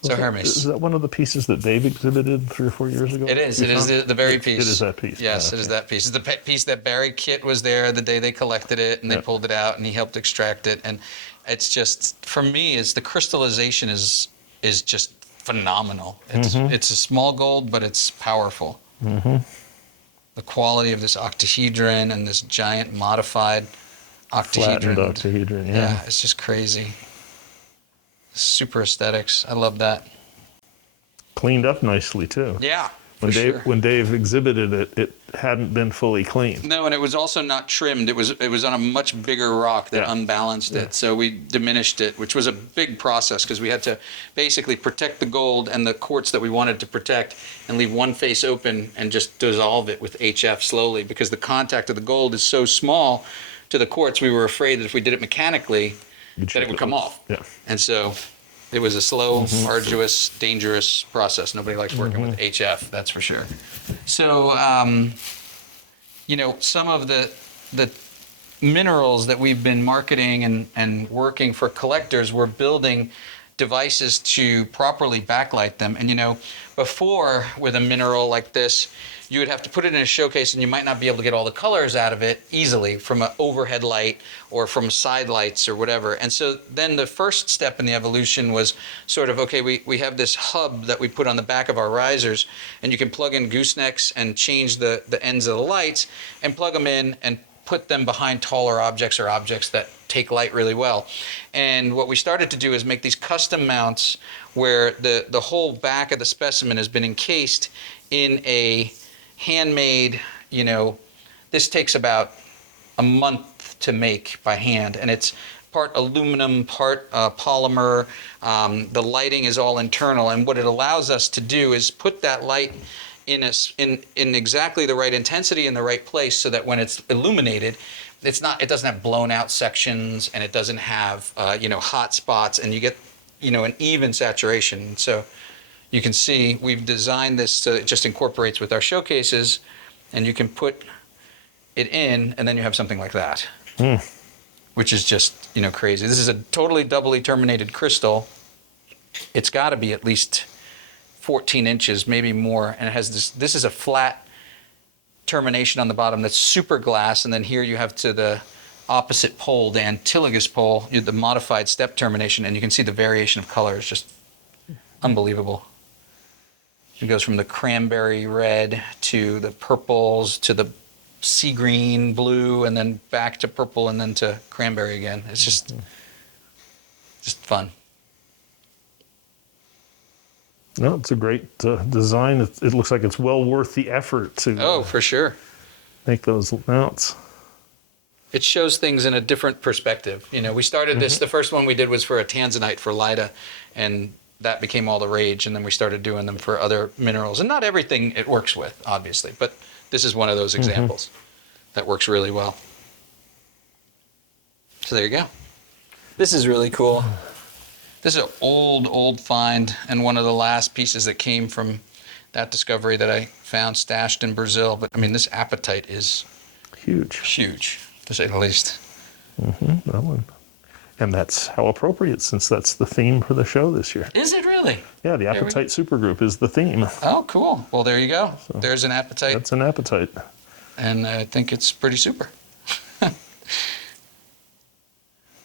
So Hermes. Is that one of the pieces that Dave exhibited 3 or 4 years ago? It is. It is the very piece. It is that piece. Yes, it is that piece. It's the piece that Barry Kitt was there the day they collected it, and they pulled it out, and he helped extract it. And it's just, for me, is the crystallization is just phenomenal. It's a small gold, but it's powerful. The quality of this octahedron and this giant modified octahedron. Flattened octahedron, Yeah, it's just crazy. Super aesthetics. I love that. Cleaned up nicely, too. Yeah. When Dave exhibited it, it hadn't been fully cleaned. No, and it was also not trimmed. It was on a much bigger rock that unbalanced it. So we diminished it, which was a big process because we had to basically protect the gold and the quartz that we wanted to protect and leave one face open and just dissolve it with HF slowly because the contact of the gold is so small to the quartz. We were afraid that if we did it mechanically, that it would come off. Yeah. And so it was a slow, arduous, dangerous process. Nobody likes working with HF, that's for sure. So, you know, some of the minerals that we've been marketing and working for collectors, we're building devices to properly backlight them. And, you know, before with a mineral like this, you would have to put it in a showcase and you might not be able to get all the colors out of it easily from an overhead light or from side lights or whatever. And so then the first step in the evolution was sort of, okay, we have this hub that we put on the back of our risers and you can plug in goosenecks and change the ends of the lights and plug them in and put them behind taller objects or objects that take light really well. And what we started to do is make these custom mounts where the whole back of the specimen has been encased in a handmade, you know, this takes about a month to make by hand, and it's part aluminum, part polymer. The lighting is all internal, and what it allows us to do is put that light in exactly the right intensity in the right place, so that when it's illuminated, it doesn't have blown out sections, and it doesn't have you know, hot spots, and you get, you know, an even saturation. So you can see we've designed this so it just incorporates with our showcases, and you can put it in, and then you have something like that, which is just, you know, crazy. This is a totally doubly terminated crystal. It's got to be at least 14 inches, maybe more, and it has this is a flat termination on the bottom that's super glass, and then here you have to the opposite pole, the antilogous pole, the modified step termination, and you can see the variation of color is just unbelievable. It goes from the cranberry red to the purples to the sea green, blue, and then back to purple and then to cranberry again. It's just fun. No, it's a great design. It looks like it's well worth the effort to For sure. make those mounts. It shows things in a different perspective. You know, we started this, the first one we did was for a tanzanite for Lida, and that became all the rage, and then we started doing them for other minerals. And not everything it works with, obviously, but this is one of those examples that works really well. So there you go. This is really cool. This is an old find, and one of the last pieces that came from that discovery that I found stashed in Brazil. But I mean, this apatite is huge, to say the least. That one. And that's how appropriate, since that's the theme for the show this year. Is it really? Yeah, the apatite supergroup is the theme. Oh, cool. Well, there you go. So there's an apatite. That's an apatite. And I think it's pretty super.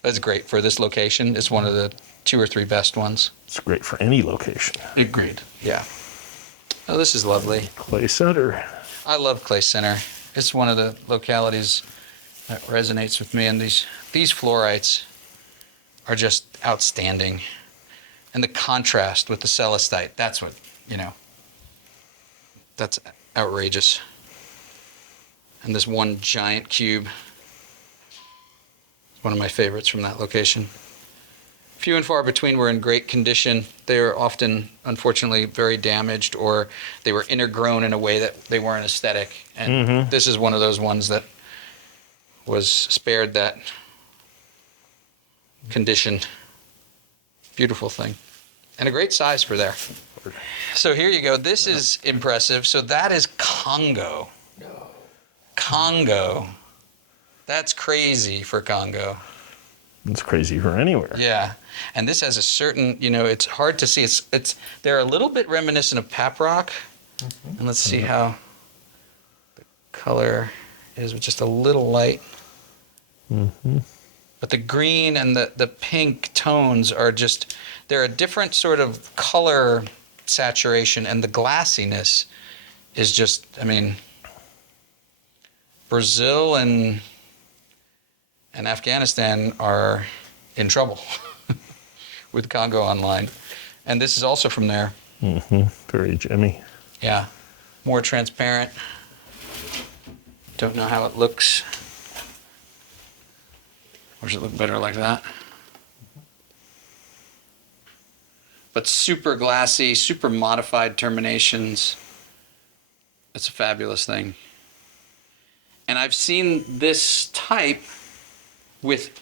That's great for this location. It's one of the 2 or 3 best ones. It's great for any location. Agreed. Yeah. Oh, this is lovely. Clay Center. I love Clay Center. It's one of the localities that resonates with me. And these fluorites are just outstanding. And the contrast with the celestite, that's what, that's outrageous. And this one giant cube, one of my favorites from that location. Few and far between were in great condition. They were often, unfortunately, very damaged, or they were intergrown in a way that they weren't aesthetic. And this is one of those ones that was spared that condition. Beautiful thing. And a great size for there. So here you go. This is impressive. So that is Congo. Congo. That's crazy for Congo. It's crazy for anywhere. Yeah. And this has a certain, it's hard to see. They're a little bit reminiscent of pap rock. And let's see how the color is, with just a little light. But the green and the pink tones are just, they're a different sort of color saturation, and the glassiness is just, Brazil and Afghanistan are in trouble with Congo online. And this is also from there. Very gemmy. Yeah. More transparent. Don't know how it looks. Or does it look better like that? But super glassy, super modified terminations. It's a fabulous thing. And I've seen this type with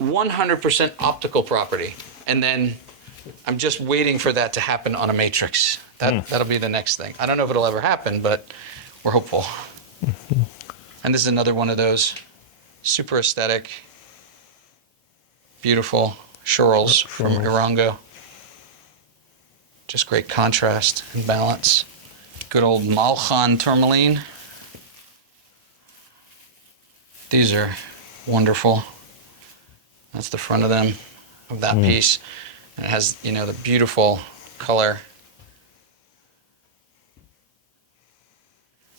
100% optical property. And then I'm just waiting for that to happen on a matrix. That'll be the next thing. I don't know if it'll ever happen, but we're hopeful. And this is another one of those super aesthetic, beautiful shorls from Irango. Just great contrast and balance. Good old Malachite Tourmaline. These are wonderful. That's the front of them, of that piece. And it has, the beautiful color.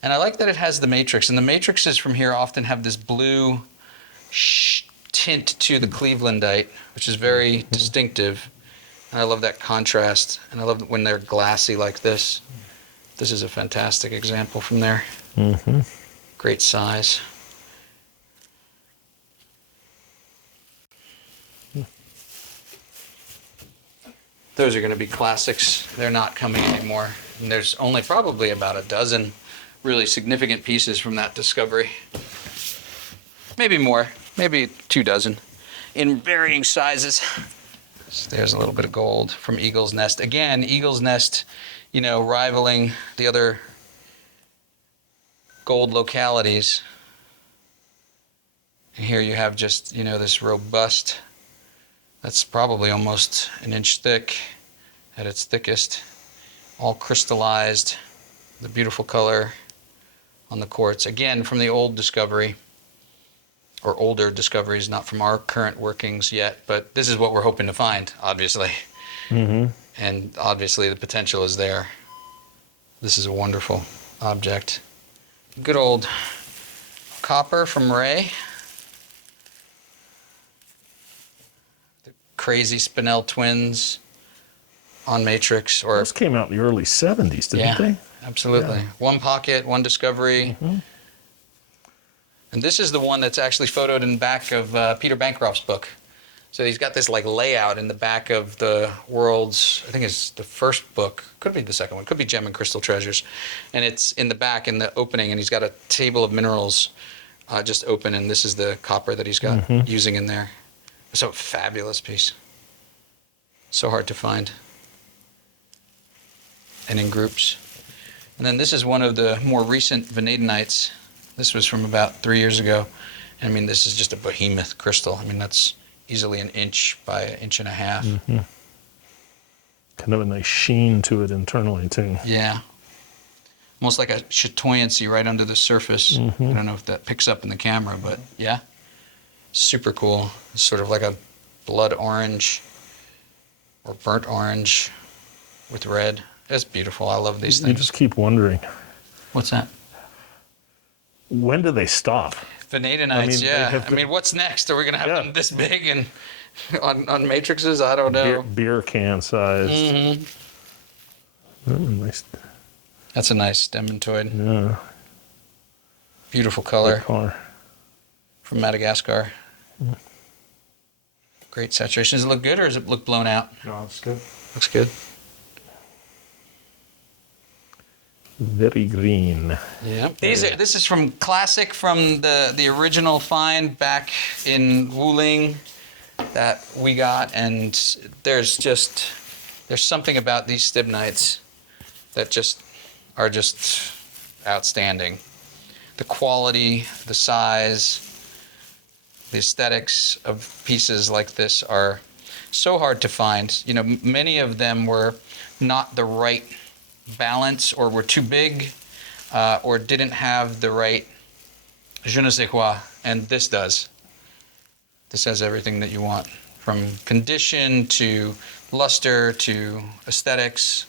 And I like that it has the matrix. And the matrices from here often have this blue tint to the Clevelandite, which is very distinctive. And I love that contrast. And I love when they're glassy like this. This is a fantastic example from there. Great size. Those are going to be classics. They're not coming anymore. And there's only probably about a dozen really significant pieces from that discovery. Maybe more, maybe 2 dozen in varying sizes. So there's a little bit of gold from Eagle's Nest. Again, Eagle's Nest, rivaling the other gold localities. And here you have just, this robust, that's probably almost an inch thick at its thickest, all crystallized, the beautiful color on the quartz. Again, from the old discovery, or older discoveries, not from our current workings yet, but this is what we're hoping to find, obviously. And obviously the potential is there. This is a wonderful object. Good old copper from Ray. The crazy Spinel twins on matrix. Or Those came out in the early 70s, didn't they? Absolutely. Yeah. One pocket, one discovery. Mm-hmm. And this is the one that's actually photoed in the back of Peter Bancroft's book. So he's got this like layout in the back of the world's, I think it's the first book, could be the second one, could be Gem and Crystal Treasures. And it's in the back in the opening, and he's got a table of minerals just open, and this is the copper that he's got using in there. So fabulous piece. So hard to find. And in groups. And then this is one of the more recent vanadinites. This was from about 3 years ago. And I mean, this is just a behemoth crystal. I mean, that's easily an inch by an inch and a half. Mm-hmm. Kind of a nice sheen to it internally, too. Yeah. Almost like a chatoyancy right under the surface. I don't know if that picks up in the camera, but yeah. Super cool. It's sort of like a blood orange or burnt orange with red. It's beautiful. I love these You things. just keep wondering, What's that? when do they stop? Vanadinites, I mean, they yeah. have to- What's next? Are we going to have Yeah. them this big and on matrices? I don't know. Beer can size. Oh, nice. That's a nice demantoid. Yeah. Beautiful color Good color. from Madagascar. Great saturation. Does it look good or does it look blown out? No, it's good. Looks good. Very green. Yeah. This is from classic, from the original find back in Wuling that we got, and there's something about these stibnites that just are just outstanding. The quality, the size, the aesthetics of pieces like this are so hard to find. You know, many of them were not the right balance, or were too big, or didn't have the right je ne sais quoi, and this does. This has everything that you want, from condition to luster to aesthetics.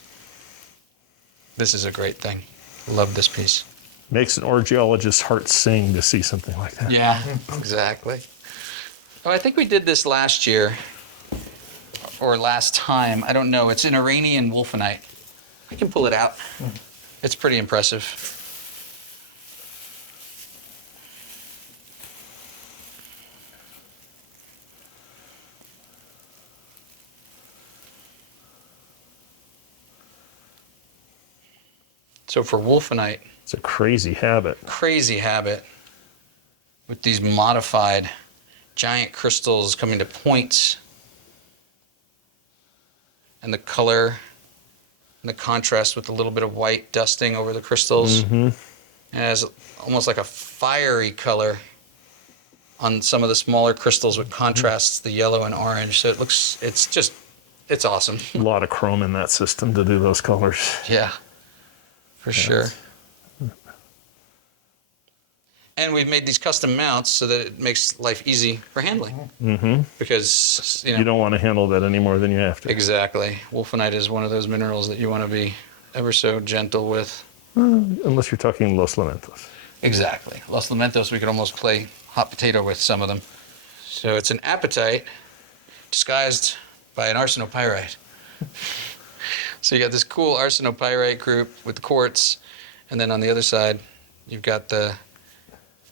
This is a great thing. Love this piece. Makes an orgeologist's heart sing to see something like that. Yeah, exactly. Oh, I think we did this last year, or last time. I don't know. It's an Iranian wolfenite. I can pull it out. It's pretty impressive. So for wolfenite, It's a crazy habit. crazy habit with these modified giant crystals coming to points, and the color and the contrast with a little bit of white dusting over the crystals. It has almost like a fiery color on some of the smaller crystals, with contrasts the yellow and orange. So it's awesome. A lot of chrome in that system to do those colors. Yeah, for sure. And we've made these custom mounts so that it makes life easy for handling. Because, You don't want to handle that any more than you have to. Exactly. Wolfenite is one of those minerals that you want to be ever so gentle with. Unless you're talking Los Lamentos. Exactly. Los Lamentos, we could almost play hot potato with some of them. So it's an apatite disguised by an arsenopyrite. So you got this cool arsenopyrite group with quartz, and then on the other side, you've got the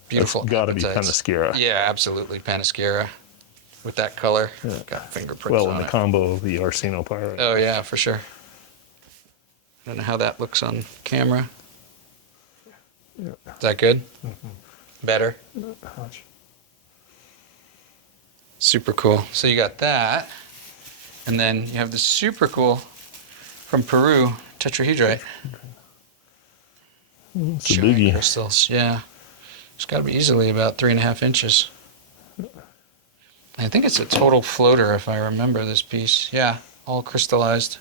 beautiful It's got to be apatites. Panasquera. Yeah, absolutely, Panasquera with that color. Yeah. Got fingerprints Well, on in the it. combo of the arsenopyrite. Oh yeah, for sure. I don't know how that looks on camera. Is that good? Better? Much. Super cool. So you got that, and then you have the super cool from Peru tetrahedrite. It's a Giant biggie. crystals. Yeah, it's got to be easily about 3.5 inches. I think it's a total floater, if I remember this piece. Yeah, all crystallized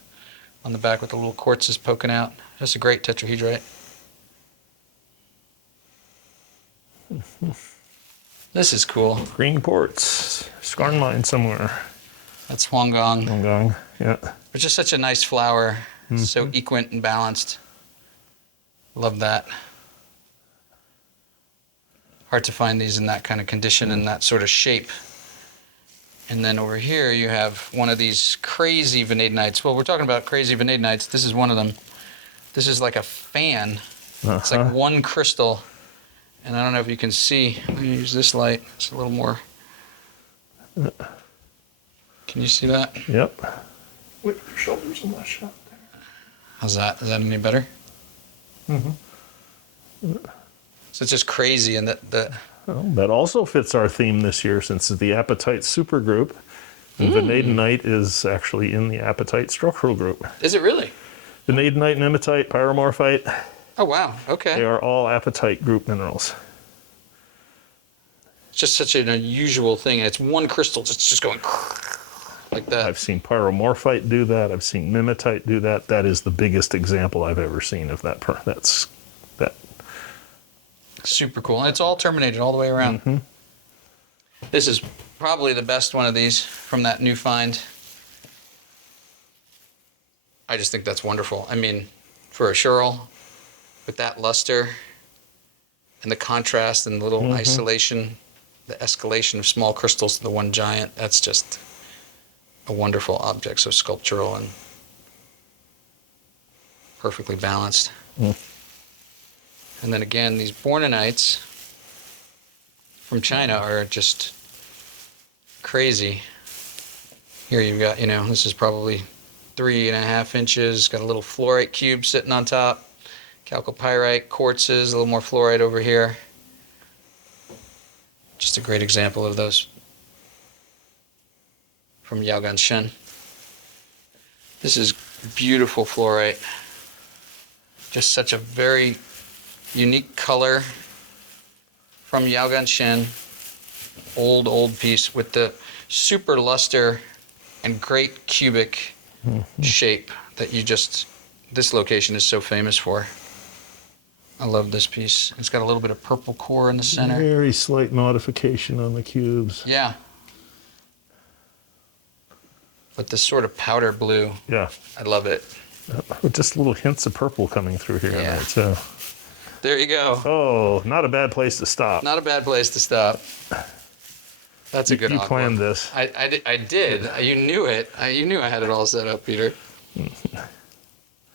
on the back with the little quartzes poking out. That's a great tetrahedrite. This is cool. Green quartz. Skarn mine somewhere. That's Huanggang. Gong. Yeah. It's just such a nice flower. So equant and balanced. Love that. Hard to find these in that kind of condition and that sort of shape. And then over here you have one of these crazy vanadinites. Well, we're talking about crazy vanadinites. This is one of them. This is like a fan. It's like one crystal. And I don't know if you can see. Let me use this light. It's a little more. Can you see that? Yep. With your shoulders in that shot there. How's that? Is that any better? Mm-hmm. So it's just crazy, and Well, that also fits our theme this year since it's the apatite supergroup. And vanadinite is actually in the apatite structural group. Is it really? Vanadinite, nematite, pyromorphite, Oh wow. Okay. they are all apatite group minerals. It's just such an unusual thing, and it's one crystal. It's just going like that. I've seen pyromorphite do that. I've seen mimetite do that. That is the biggest example I've ever seen of that. That's that. Super cool. And it's all terminated all the way around. Mm-hmm. This is probably the best one of these from that new find. I just think that's wonderful. I mean, for a Shirl, with that luster and the contrast and the little isolation, the escalation of small crystals to the one giant, that's just a wonderful object. So sculptural and perfectly balanced. And then again, these bornonites from China are just crazy. Here you've got, this is probably 3.5 inches, got a little fluorite cube sitting on top. Chalcopyrite, quartzes, a little more fluorite over here. Just a great example of those from Yaoganshen. This is beautiful fluorite. Just such a very unique color from Yaoganshen. Old piece with the super luster and great cubic shape that this location is so famous for. I love this piece. It's got a little bit of purple core in the center. Very slight modification on the cubes. Yeah. But this sort of powder blue, Yeah. I love it. With just little hints of purple coming through here. Yeah. Right? So, There you go. oh, not a bad place to stop. Not a bad place to stop. That's a good You aqua. planned this. I did. You knew it. You knew I had it all set up, Peter.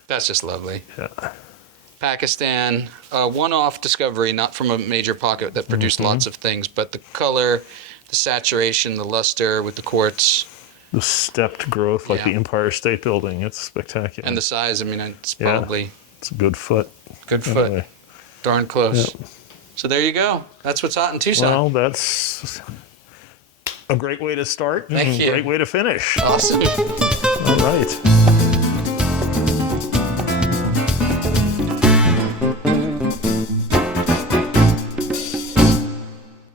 That's just lovely. Yeah. Pakistan, one-off discovery, not from a major pocket that produced lots of things, but the color, the saturation, the luster with the quartz. The stepped growth, like Yeah. the Empire State Building. It's spectacular. And the size, I mean, it's probably It's a good foot. good foot. Anyway. Darn close. Yeah. So there you go. That's what's hot in Tucson. Well, that's a great way to start. Thank and you. Great way to finish. Awesome. All right.